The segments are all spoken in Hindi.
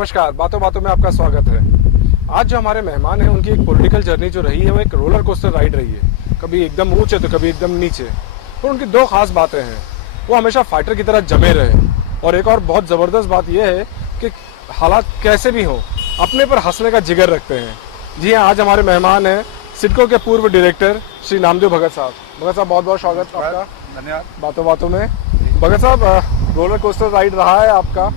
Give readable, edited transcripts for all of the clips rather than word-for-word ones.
नमस्कार, बातों बातों में आपका स्वागत है। आज जो हमारे मेहमान हैं उनकी एक पॉलिटिकल जर्नी जो रही है वो एक रोलर कोस्टर राइड रही है। कभी एकदम ऊंचे तो कभी एकदम नीचे। और उनकी दो खास बातें हैं, वो हमेशा फाइटर की तरह जमे रहे और एक और बहुत ज़बरदस्त बात यह है कि हालात कैसे भी हों अपने पर हंसने का जिगर रखते हैं। जी हाँ, आज हमारे मेहमान हैं सिडको के पूर्व डायरेक्टर श्री नामदेव भगत साहब। भगत साहब बहुत बहुत स्वागत आपका। धन्यवाद। बातों बातों में भगत साहब, रोलर कोस्टर राइड रहा है आपका,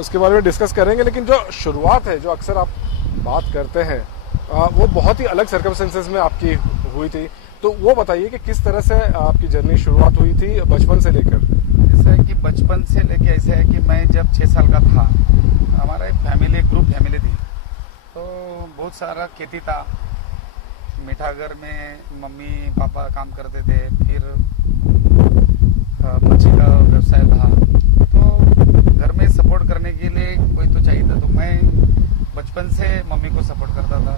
उसके बारे में डिस्कस करेंगे, लेकिन जो शुरुआत है जो अक्सर आप बात करते हैं वो बहुत ही अलग सर्कमस्टेंसेस में आपकी हुई थी। तो वो बताइए कि किस तरह से आपकी जर्नी शुरुआत हुई थी बचपन से लेकर। ऐसा है कि बचपन से लेके ऐसे है कि मैं जब 6 साल का था, हमारा एक फैमिली ग्रुप फैमिली थी, तो बहुत सारा खेती था। मीठागर में मम्मी पापा काम करते थे, फिर मच्छी का व्यवसाय था, तो घर में सपोर्ट करने के लिए कोई तो चाहिए था। तो मैं बचपन से मम्मी को सपोर्ट करता था।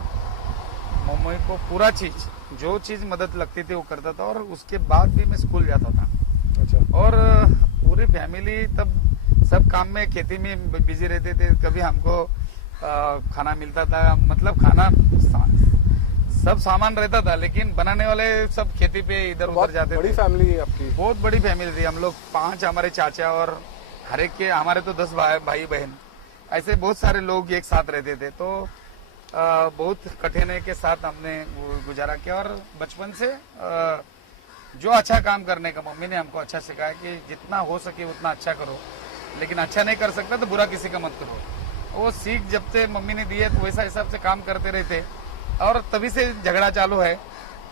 मम्मी को पूरा चीज, जो चीज मदद लगती थी वो करता था, और उसके बाद भी मैं स्कूल जाता था। अच्छा। और पूरी फैमिली तब सब काम में, खेती में बिजी रहते थे। कभी हमको खाना मिलता था, मतलब खाना सब सामान रहता था, लेकिन बनाने वाले सब खेती पे इधर उधर जाते थे। बड़ी फैमिली है आपकी। बहुत बड़ी फैमिली थी। हम लोग 5, हमारे चाचा और हर एक के, हमारे तो 10 भाई बहन, ऐसे बहुत सारे लोग एक साथ रहते थे। तो बहुत कठिनाई के साथ हमने गुजारा किया। और बचपन से जो अच्छा काम करने का मम्मी ने हमको अच्छा सिखाया कि जितना हो सके उतना अच्छा करो, लेकिन अच्छा नहीं कर सकता तो बुरा किसी का मत करो। वो सीख जब से मम्मी ने दी है तो वैसा हिसाब से काम करते रहते, और तभी से झगड़ा चालू है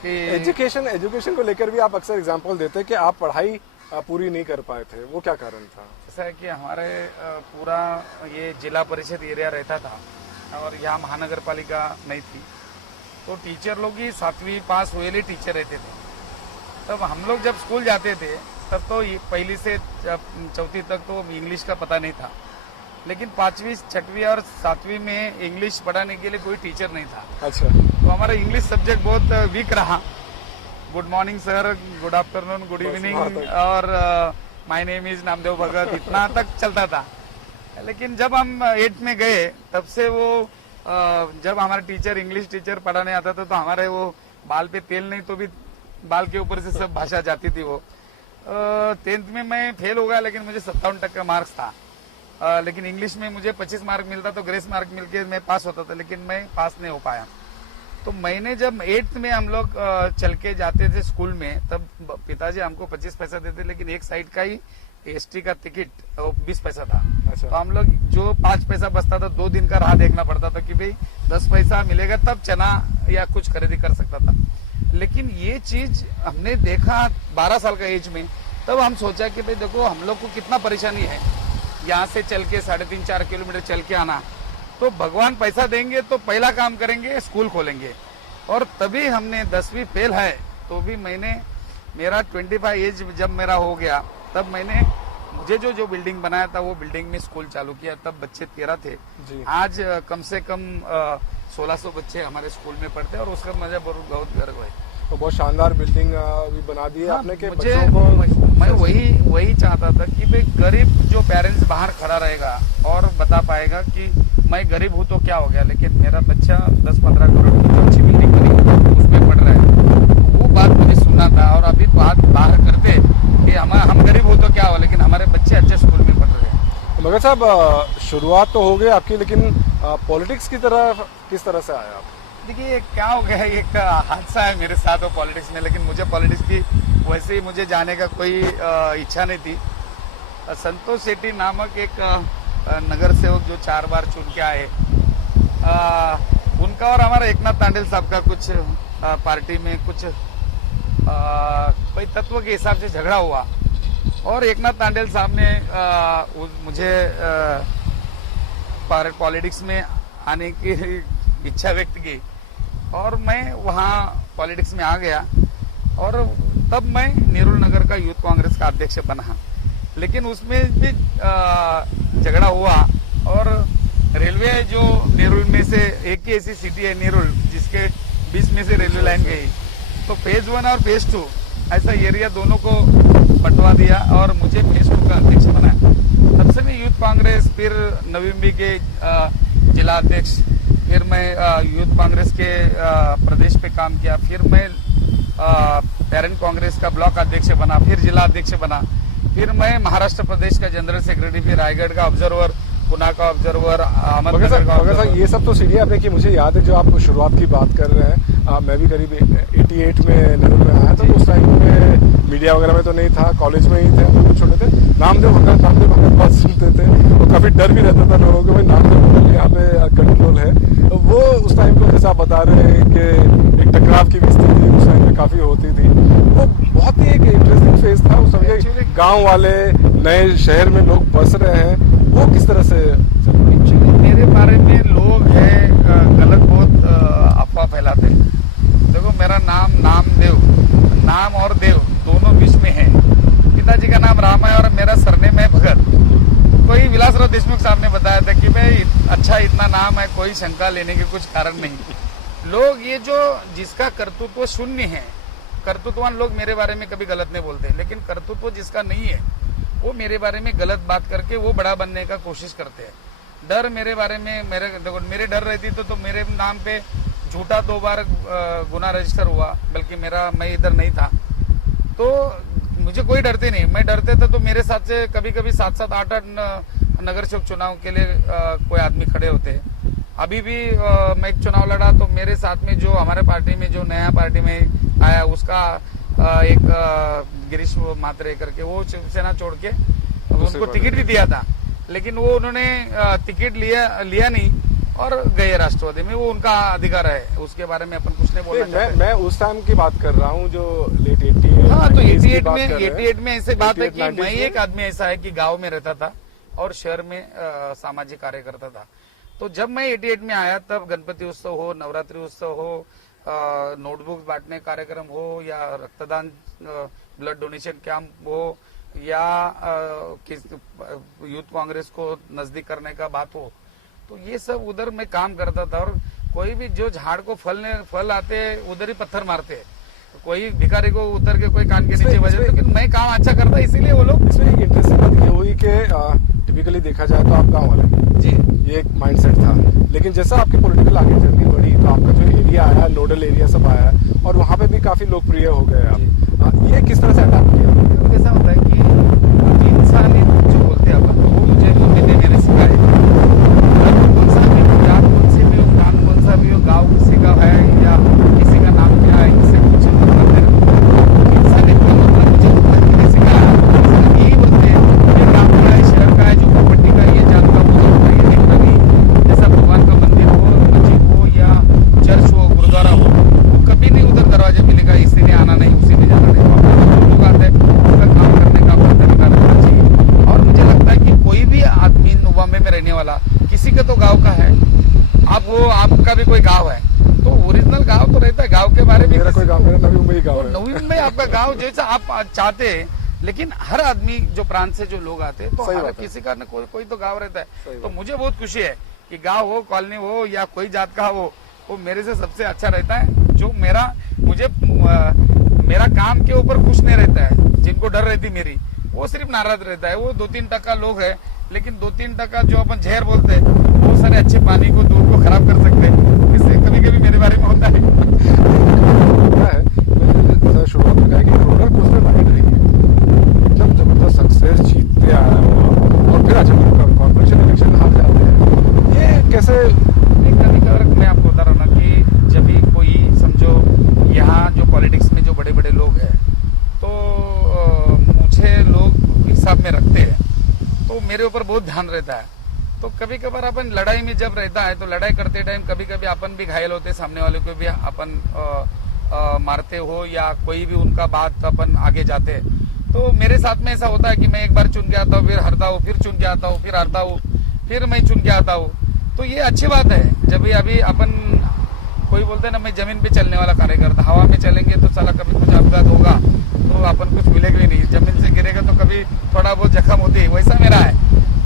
कि एजुकेशन को लेकर भी आप अक्सर एग्जांपल देते हैं कि आप पढ़ाई पूरी नहीं कर पाए थे, वो क्या कारण था? ऐसा है कि हमारे पूरा ये जिला परिषद एरिया रहता था और यहाँ महानगर पालिका नहीं थी, तो टीचर लोग ही 7वीं पास हुए टीचर रहते थे। तब हम लोग जब स्कूल जाते थे तब तो पहली से 4वीं तक तो इंग्लिश का पता नहीं था, लेकिन 5वीं 6वीं और 7वीं में इंग्लिश पढ़ाने के लिए कोई टीचर नहीं था। अच्छा। तो हमारा इंग्लिश सब्जेक्ट बहुत वीक रहा। Good morning sir, good afternoon, good evening और माय नेम इज नामदेव भगत, इतना तक चलता था। लेकिन जब हम 8th में गए तब से वो जब हमारा टीचर, इंग्लिश टीचर पढ़ाने आता था, तो हमारे वो बाल पे तेल नहीं तो भी बाल के ऊपर से सब भाषा जाती थी। वो 10th में मैं फेल हो गया, लेकिन मुझे 57% मार्क्स था। लेकिन इंग्लिश में मुझे 25 मार्क मिलता तो ग्रेस मार्क मिलके मैं पास होता था, लेकिन मैं पास नहीं हो पाया। तो मैंने जब 8th में हम लोग चल के जाते थे स्कूल में, तब पिताजी हमको 25 पैसा देते, लेकिन एक साइड का ही एसटी का टिकट 20 पैसा था। अच्छा। तो हम लोग जो 5 पैसा बचता था, 2 दिन का राह देखना पड़ता था कि भाई 10 पैसा मिलेगा तब चना या कुछ खरीदी कर सकता था। लेकिन ये चीज हमने देखा 12 साल का एज में, तब हम सोचा कि भाई देखो हम लोग को कितना परेशानी है, यहाँ से चल के 3.5-4 किलोमीटर चल के आना। तो भगवान पैसा देंगे तो पहला काम करेंगे स्कूल खोलेंगे। और तभी हमने 10वीं फेल है तो भी मैंने, मेरा 25 एज जब मेरा हो गया, तब मैंने मुझे जो बिल्डिंग बनाया था वो बिल्डिंग में स्कूल चालू किया। तब बच्चे 13 थे जी। आज कम से कम 1600 बच्चे हमारे स्कूल में पढ़ते हैं, और उसका मुझे बहुत गर्व है। तो बहुत शानदार बिल्डिंग भी बना दी है आपने के मुझे बच्चों को। मैं वही चाहता था कि भाई गरीब जो पेरेंट्स बाहर खड़ा रहेगा और बता पाएगा कि मैं गरीब हूँ तो क्या हो गया, लेकिन मेरा बच्चा 10-15 करोड़ की जो अच्छी बिल्डिंग बनी उसमें पढ़ रहा है, वो बात मुझे सुनना था। और अभी बात बाहर करते कि हम गरीब हो तो क्या हो, लेकिन हमारे बच्चे अच्छे स्कूल में पढ़ रहे हैं। मगर साहब, शुरुआत तो हो गई आपकी, लेकिन पॉलिटिक्स की तरफ किस तरह से आया आप? देखिए क्या हो गया, एक हादसा है मेरे साथ वो पॉलिटिक्स में, लेकिन मुझे पॉलिटिक्स की वैसे ही मुझे जाने का कोई इच्छा नहीं थी। संतोष सेठी नामक एक नगर सेवक जो 4 बार चुन के आए, उनका और हमारा एकनाथ तांडेल साहब का कुछ पार्टी में कुछ कोई तत्व के हिसाब से झगड़ा हुआ, और एकनाथ तांडेल साहब ने मुझे पॉलिटिक्स में आने की इच्छा व्यक्त की, और मैं वहाँ पॉलिटिक्स में आ गया। और तब मैं नेहरू नगर का यूथ कांग्रेस का अध्यक्ष बना, लेकिन उसमें भी झगड़ा हुआ। और रेलवे जो नेहरू में से एक ही ऐसी सिटी है नेहरू जिसके 20 में से रेलवे लाइन गई, तो फेज 1 और फेज 2 ऐसा एरिया दोनों को बंटवा दिया और मुझे फेज 2 का अध्यक्ष बनाया। तब शुरू से मैं यूथ कांग्रेस, फिर नवीम्बी के जिला अध्यक्ष, फिर मैं यूथ कांग्रेस के प्रदेश पे काम किया, फिर मैं पेरेंट कांग्रेस का ब्लॉक अध्यक्ष बना, फिर जिला अध्यक्ष बना, फिर मैं महाराष्ट्र प्रदेश का जनरल सेक्रेटरी, फिर रायगढ़ का ऑब्जर्वर, पुणे का ऑब्जर्वर, अहमदनगर का मगर सर ऑब्जर्वर। ये सब तो सीढ़ियाँ आपने की, मुझे याद है जो आप शुरुआत की बात कर रहे हैं, मैं भी करीब 88 में नेहरू में आया था, तो उस टाइम में मीडिया वगैरह में तो नहीं था, कॉलेज में ही थे, हम लोग छोटे थे। नामदेव भगत बहुत सुनते थे और काफी डर भी रहता था लोगों को, भाई नामदेव भगत यहाँ पे कंट्रोल है। तो वो उस टाइम को जैसा आप बता रहे हैं कि एक टकराव की भी स्थिति उस टाइम में काफी होती थी, वो बहुत ही एक इंटरेस्टिंग फेज था उस समय। गाँव वाले नए शहर में लोग बस रहे हैं, वो किस तरह से एक्चुअली मेरे बारे में लोग हैं गलत बहुत अफवाह फैलाते हैं। देखो मेरा नाम नामदेव, नाम और देव दोनों बीच में है। पिताजी का नाम राम है और मेरा सरनेम है भगत। कोई विलासराव देशमुख साहब ने बताया था कि भाई अच्छा इतना नाम है, कोई शंका लेने के कुछ कारण नहीं। लोग ये जो जिसका कर्तृत्व शून्य है, कर्तृत्ववान लोग मेरे बारे में कभी गलत नहीं बोलते, लेकिन कर्तृत्व जिसका नहीं है वो मेरे बारे में गलत बात करके वो बड़ा बनने का कोशिश करते हैं। डर मेरे बारे में मेरे डर रहती तो मेरे नाम पे झूठा 2 बार गुना रजिस्टर हुआ, बल्कि मैं इधर नहीं था, तो मुझे कोई डरते नहीं। मैं डरते थे तो मेरे साथ से कभी कभी 7-7, 8-8 नगर सेवक चुनाव के लिए कोई आदमी खड़े होते हैं। अभी भी मैं एक चुनाव लड़ा तो मेरे साथ में जो हमारे पार्टी में जो नया पार्टी में आया उसका एक गिरीश मात्रे करके, वो शिवसेना छोड़ के उनको टिकट भी दिया था, लेकिन वो उन्होंने टिकट लिया नहीं और गए राष्ट्रवादी में। वो उनका अधिकार है, उसके बारे में अपन कुछ नहीं बोलना चाहते। मैं उस टाइम की बात कर रहा हूँ जो लेट 88। हाँ, तो 88 में ऐसे बात है कि मैं एक आदमी ऐसा है कि गांव में रहता था और शहर में सामाजिक कार्य करता था। तो जब मैं 88 में आया तब गणपति उत्सव हो, नवरात्रि उत्सव हो, नोटबुक बांटने कार्यक्रम हो, या रक्तदान ब्लड डोनेशन कैंप हो, या यूथ कांग्रेस को नजदीक करने का बात हो, तो ये सब उधर मैं काम करता था। और कोई भी जो झाड़ को फल आते उधर ही पत्थर मारते, कोई भिखारी को उतर के कोई कान के नीचे बजे, लेकिन मैं काम अच्छा करता इसीलिए वो लोग। इसमें एक इंटरेस्टिंग बात ये हुई कि टिपिकली देखा जाए तो आप गाँव वाले जी, ये एक माइंडसेट था, लेकिन जैसा आपकी पॉलिटिकल आगे जर्नी बढ़ी तो आपका जो एरिया आया, नोडल एरिया सब आया और वहाँ पे भी काफी लोकप्रिय हो गए आप। ये किस तरह से अडैप्ट किया? ऐसा होता है कि इंसानी जो बोलते हैं अपन, वो मुझे मेरे सिखाए। कौन सा भी जात, कौन से भी हो, कान कौन सा भी हो, गाँव किसी का है या किसी का नाम क्या है, किसी कुछ मतलब इंसानी मतलब मुझे मैंने सिखाया। यही बोलते हैं कि गाँव का है, शहर का है, जो प्रॉपर्टी का, ये जात का, वो जात का, ये नहीं होगा। जैसा भगवान का मंदिर हो, मस्जिद हो या चर्च हो, गुरुद्वारा हो, कभी नहीं उधर दरवाजे मिलेगा इसी ने आना नहीं, उसी ने जाना नहीं। लोग आते हैं, उनका काम करने का अपना तरीका रहना चाहिए। और मुझे लगता है कि कोई भी आदमी बॉम्बे में रहने वाला, किसी का तो गांव का है, आपका भी कोई गांव है, तो ओरिजिनल गांव तो रहता है। गांव के बारे में मेरा कोई गाँव, मेरा नवी मुंबई गाँव है। नवी मुंबई आपका गांव जैसा आप चाहते हैं, लेकिन हर आदमी जो प्रांत से जो लोग आते हैं, तो हर किसी का कोई तो गाँव रहता है। तो मुझे बहुत खुशी है कि गाँव हो, कॉलोनी हो या कोई जात का हो, वो मेरे से सबसे अच्छा रहता है। जो मेरा काम के ऊपर खुश नहीं रहता है, जिनको डर रहती मेरी, वो सिर्फ नाराज रहता है। वो 2-3% लोग है, लेकिन 2-3% जो अपन जहर बोलते हैं, बहुत सारे अच्छे पानी को, दूध को खराब कर सकते हैं। इससे कभी कभी मेरे बारे में होता है। मैंने शुरुआत में कहा कि रोलर कोस्टर राइड रही है, एकदम जबरदस्त सक्सेस जीतते आया हुआ और फिर अचानक कॉर्पोरेशन इलेक्शन हार जाते हैं, ये कैसे? कभी मैं आपको बता रहा हूँ ना कि जब भी कोई समझो यहाँ जो पॉलिटिक्स में जो बड़े बड़े लोग हैं, तो मुझे लोग हिसाब में रखते हैं, तो मेरे ऊपर बहुत ध्यान रहता है। तो कभी कभार अपन लड़ाई में जब रहता है, तो लड़ाई करते टाइम कभी कभी अपन भी घायल होते, सामने वाले को भी अपन मारते हो या कोई भी उनका बात अपन आगे जाते हैं। तो मेरे साथ में ऐसा होता है कि मैं एक बार चुन के आता हूँ, फिर हारता हूँ, फिर चुन के आता हूँ, फिर हारता हूँ, फिर मैं चुन के आता हूँ। तो ये अच्छी बात है। जब भी अभी अपन कोई बोलते हैं ना, मैं जमीन पे चलने वाला कार्यकर्ता, हवा में चलेंगे तो साला कभी कुछ अपघात होगा तो अपन कुछ मिलेगा भी नहीं, जमीन से गिरेगा तो कभी थोड़ा बहुत जख्म होती है, वैसा मेरा है।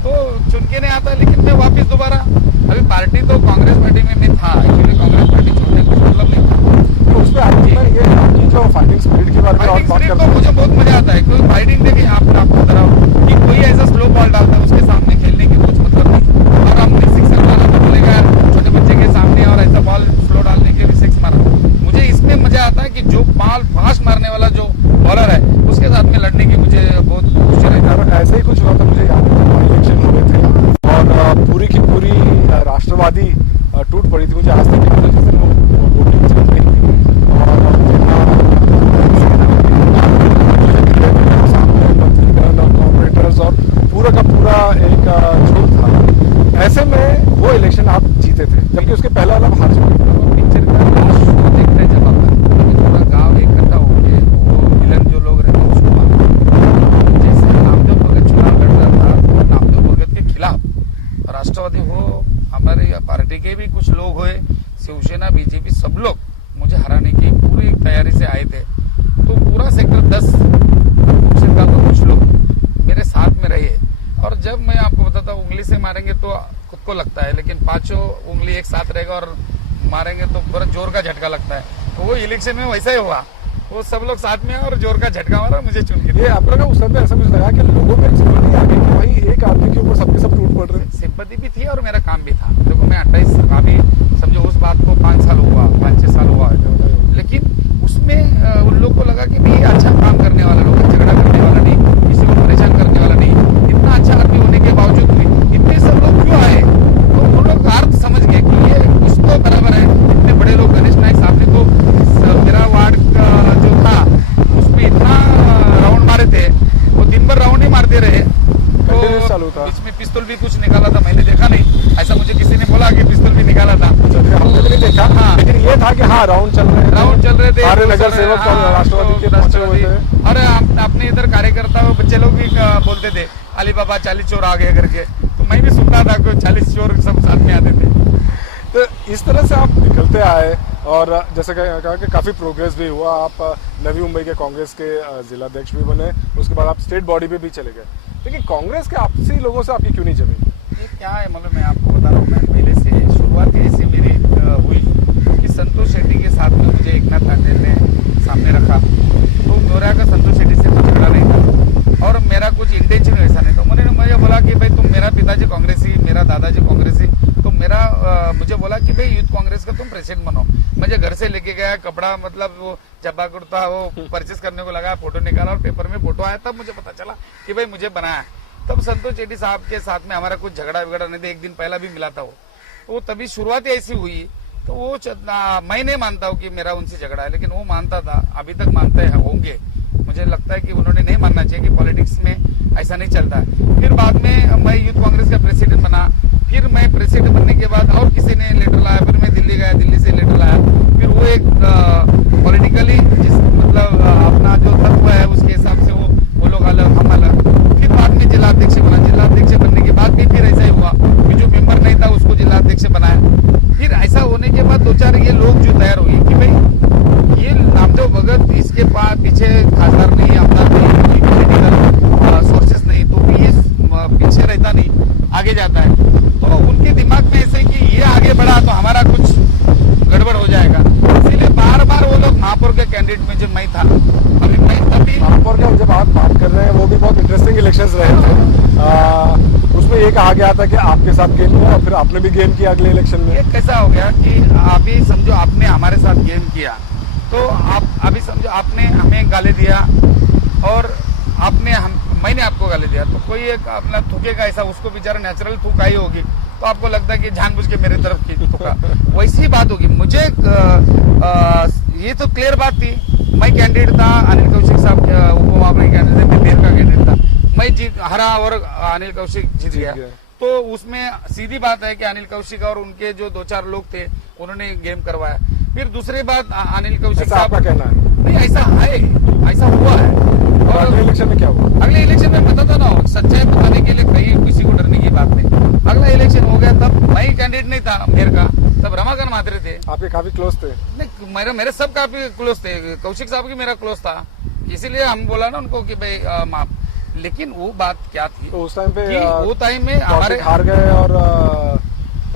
तो चुन के नहीं आता, लेकिन मैं वापिस दोबारा, अभी पार्टी तो कांग्रेस पार्टी में मैं था, एक्चुअली कांग्रेस पार्टी छोड़ने का मतलब नहीं था। तो उसमें आपकी जो फाइटिंग स्पिरिट के बारे में और बात करते हैं, मुझे बहुत मजा आता है। कोई फाइटिंग देखिए, आपको बताओ कि कोई ऐसा स्लो बॉल डालता है, उसके सामने वाला जो बॉलर है उसके साथ में लड़ने की मुझे बहुत खुशी रहती है। और ऐसे ही कुछ हुआ था, मुझे याद है इलेक्शन हो रहे थे और पूरी की पूरी राष्ट्रवादी टूट पड़ी थी। मुझे आज तक याद है जिस दिन वो वोटिंग चल रही थी और सामने मंत्रीगण और कॉर्पोरेटर्स और पूरा का पूरा एक झुंड था। ऐसे में वो इलेक्शन आप जीते थे, जबकि उसके पहले वाला हार चुके थे। पिक्चर का लास्ट शो देखते हैं जब अपन पूरा गांव इकट्ठा हो गए, वो विलन जो लोग रहते हैं उसको मारते। जैसे नामदेव भगत चुनाव लड़ रहा था, नामदेव भगत के खिलाफ राष्ट्रवादी हो, हमारे पार्टी के भी कुछ लोग हुए, शिवसेना बीजेपी सब लोग मुझे हराने की पूरी तैयारी से आए थे। तो पूरा सेक्टर 10 गांव के कुछ लोग मेरे साथ में रहे। और जब मैं आपको बताता हूँ उंगली से मारेंगे तो खुद को लगता है, लेकिन पांचों उंगली एक साथ रहेगा और मारेंगे तो बड़ा जोर का झटका लगता है। तो वो इलेक्शन में वैसा ही हुआ, वो सब लोग साथ में और जोर का झटका मारा, मुझे चुन के। ये आप लोग उस समय ऐसा कुछ लगा कि लोगों में सिंपैथी आ गई कि भाई एक आदमी के ऊपर सबके सब टूट पड़ रहे हैं? सिंपैथी भी थी और मेरा काम भी था। देखो मैं 28 अभी समझो उस बात को 5 साल हुआ, 5-6 साल हुआ, लेकिन उसमें उन लोग को लगा कि भाई अच्छा काम करने वाला लोग, झगड़ा करने वाला नहीं, किसी को परेशान करने वाला नहीं, इतना अच्छा आदमी होने के बावजूद भी इतने सब लोग क्यों आए? तो वो लोग अर्थ समझ गए कि ये कुछ तो बराबर है। इतने बड़े लोग, गणेश नायक साहब ने तो मेरा वार्ड जो था उसमें इतना राउंड मारे थे, वो दिन भर राउंड ही मारते रहे। तो बीच में पिस्तौल भी कुछ निकाला था, मैंने देखा नहीं, ऐसा मुझे किसी ने बोला कि पिस्तौल भी निकाला था। हमने भी नहीं देखा, हाँ, लेकिन ये था कि हाँ राउंड चल रहे थे, सारे नगर सेवक और राष्ट्रवादी के पहुंचे हुए थे। और अपने इधर कार्यकर्ता बच्चे लोग भी बोलते थे अली बाबा 40 चोर आ गए करके, तो मैं भी सुनता था कि 40 चोर सब साथ में आते थे। तो इस तरह से आप निकलते आए और जैसे कहा कि काफी प्रोग्रेस भी हुआ। आप नवी मुंबई के कांग्रेस के जिलाध्यक्ष भी बने, उसके बाद आप स्टेट बॉडी पे भी चले गए। लेकिन कांग्रेस के आपसी लोगों से आपकी क्यों नहीं जमी? ये क्या है, मतलब मैं आपको बता रहा हूँ, मैं पहले से शुरुआत ऐसी मेरी हुई कि संतोष शेट्टी के साथ में मुझे एकनाथ पाटिल ने सामने रखा। तो मेरा का संतोष शेट्टी से कुछ झगड़ा नहीं था और मेरा कुछ इंटेंशन वैसा नहीं था। उन्होंने मुझे बोला कि भाई तुम, मेरा पिताजी कांग्रेसी, मेरा दादाजी कांग्रेसी, तो मेरा मुझे बोला कि भाई यूथ कांग्रेस का तुम प्रेसिडेंट बनो। मुझे घर से लेके गया कपड़ा, मतलब वो जब्बा कुर्ता वो परचेस करने को लगा, फोटो निकाला और पेपर में फोटो आया, तब मुझे पता चला कि भाई मुझे बनाया। तब संतोष शेट्टी साहब के साथ में हमारा कुछ झगड़ा विगड़ा नहीं था, एक दिन पहला भी मिला था वो। तो तभी शुरुआत ऐसी हुई। तो वो मैं नहीं मानता हूँ कि मेरा उनसे झगड़ा है, लेकिन वो मानता था, अभी तक मानते हैं होंगे। मुझे लगता है कि उन्होंने नहीं मानना चाहिए कि पॉलिटिक्स में ऐसा नहीं चलता है। फिर बाद में मैं यूथ कांग्रेस का प्रेसिडेंट बना, फिर मैं प्रेसिडेंट बनने के बाद और किसी ने लेटर लाया, फिर मैं दिल्ली गया, दिल्ली से लेटर लाया, फिर वो एक पॉलिटिकली मतलब अपना जो तत्व है उसके हिसाब से वो लोग अलग, हम अलग। फिर बाद में जिलाध्यक्ष बना, जिलाध्यक्ष बनने के बाद भी फिर ऐसा ही हुआ कि जो मेंबर नहीं था उसको जिलाध्यक्ष बनाया। फिर ऐसा होने के बाद 2-4 ये लोग जो तैयार हुए कि भाई ये नामदेव भगत, इसके पास पीछे खासदार नहीं, आमदार नहीं, पॉलिटिकल सोर्सेस नहीं, तो भी ये पीछे रहता नहीं, आगे जाता है। तो उनके दिमाग में ऐसे कि ये आगे बढ़ा तो हमारा कुछ गड़बड़ हो जाएगा, इसीलिए बार-बार वो लोग महापौर के कैंडिडेट में जो मैं था, अभी मैं तभी महापौर का जब आप बात कर रहे हैं, वो भी बहुत इंटरेस्टिंग इलेक्शंस रहे थे। उसमें ये कहा गया था कि आपके साथ गेम किया और फिर आपने भी गेम किया अगले इलेक्शन में। ये कैसा हो गया कि अभी समझो आपने हमारे साथ गेम किया, तो आप अभी समझो आपने हमें गाली दिया और मैंने आपको गाली दिया, तो कोई एक अपना थूकेगा ऐसा, उसको बेचारा नेचुरल थूक आई होगी, तो आपको लगता है कि जानबूझ के मेरे तरफ की थूका, वैसी बात होगी। मुझे ये तो क्लियर बात थी, मैं कैंडिडेट था, अनिल कौशिक साहब उप महापौर कैंडिडेट थे, मैं देर का कैंडिडेट था, मैं जीत हरा और अनिल कौशिक जीत गया। तो उसमें सीधी बात है कि अनिल कौशिक और उनके जो 2-4 लोग थे उन्होंने गेम करवाया। फिर दूसरी बात, अनिल कौशिक साहब का कहना है नहीं ऐसा है, ऐसा हुआ है। और अगले इलेक्शन में क्या हुआ? अगले इलेक्शन में बताता ना, सच्चाई बताने के लिए कहीं किसी को डरने की बात नहीं। अगला इलेक्शन हो गया, तब मैं कैंडिडेट नहीं था मेयर का, तब रमाकांत म्हात्रे थे। आपके काफी क्लोज थे? नहीं, मेरे सब काफी क्लोज थे, कौशिक साहब की मेरा क्लोज था, इसीलिए हम बोला ना उनको कि भाई माफ। लेकिन वो बात क्या थी, तो उस टाइम पे वो टाइम में हमारे हार गए और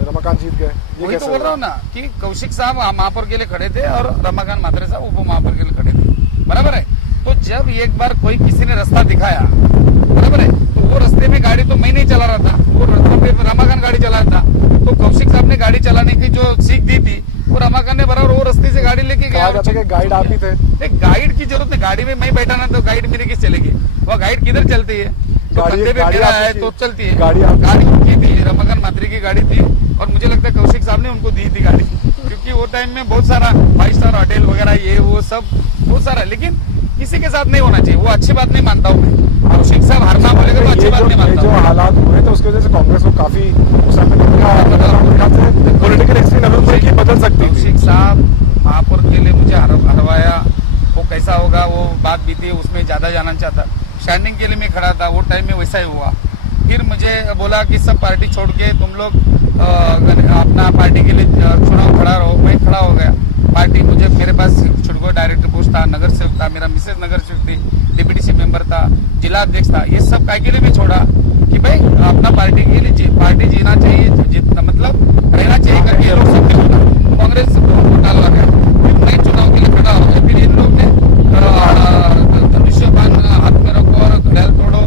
रमाकांत जीत गए। वही तो बोल रहा हूँ ना कि कौशिक साहब महापौर के लिए खड़े थे और रमाकांत म्हात्रे साहब उप महापौर के लिए खड़े थे, बराबर है। तो जब एक बार कोई किसी ने रास्ता दिखाया, बराबर है, तो वो रास्ते में गाड़ी तो मैं नहीं चला रहा था, वो रास्ते पे रमाकांत गाड़ी चला रहा था। तो कौशिक साहब ने गाड़ी चलाने की जो सीख दी थी, वो रमाकांत ने बराबर वो रास्ते से गाड़ी लेके गया। गाइड आप ही थे? गाइड की जरूरत नहीं, गाड़ी में मैं बैठा ना तो गाइड मेरी किस चलेगी, वो गाइड किधर चलती है, तो गाड़ी- कंधे पे गाड़ी मेरा आपकी है थी। तो चलती है। गाड़ी आपकी गाड़ी उनकी थी, रमाकांत मात्री की गाड़ी थी, और मुझे लगता है कौशिक साहब ने उनको दी थी गाड़ी, क्योंकि वो टाइम में बहुत सारा 5 स्टार होटल वगैरह ये वो सब बहुत सारा, लेकिन किसी के साथ नहीं होना चाहिए, वो अच्छी बात नहीं मानता हूँ मैं। कौशिक साहब हारना बोलेगा तो अच्छी बात नहीं ये मानता जो हूँ। हालात हुए तो उसकी वजह से कांग्रेस को काफी पॉलिटिकल हिस्ट्री नवंबर की बदल सकती थी। कौशिक साहब महापौर के लिए मुझे हरवाया, वो कैसा होगा वो बात बीती, उसमें ज्यादा जाना चाहता, स्टैंडिंग के लिए मैं खड़ा था, वो टाइम में वैसा ही हुआ। फिर मुझे बोला कि सब पार्टी छोड़ के तुम लोग अपना पार्टी के लिए चुनाव खड़ा रहो, मैं खड़ा हो गया। पार्टी मुझे मेरे पास छुटको डायरेक्टर पोस्ट था, नगर सेवक था, मेरा मिसेज नगर सेवक थी, डिप्टी मेंबर था, जिला अध्यक्ष था, ये सब काय के लिए मैं छोड़ा कि भाई अपना पार्टी के लिए पार्टी जीना चाहिए, जितना मतलब रहना चाहिए करके ये लोग सबने बोला। कांग्रेस घोटाला गया, फिर मैं चुनाव के लिए खड़ा हो गया, फिर इन लोग ने धनुष्यबाण हाथ में रखो और घड़ियाल तोड़ो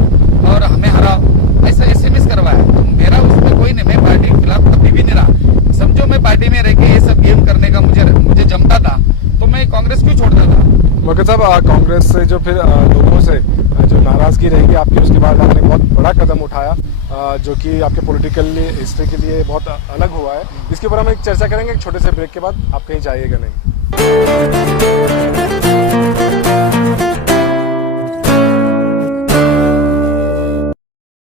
और हमें हराओ, ऐसा SMS करवाया। तो मेरा उसमें कोई नहीं, मैं पार्टी के खिलाफ कभी भी नहीं रहा। समझो मैं पार्टी में रह के ये सब गेम करने का मुझे जमता था, तो मैं कांग्रेस क्यों छोड़ता था। वकील साहब, कांग्रेस से जो फिर लोगों से जो नाराजगी रहेगी आपकी, उसके बाद आपने बहुत बड़ा कदम उठाया जो कि आपके पॉलिटिकल हिस्ट्री के लिए बहुत अलग हुआ है। इसके ऊपर हम एक चर्चा करेंगे एक छोटे से ब्रेक के बाद। आप कहीं जाइएगा नहीं।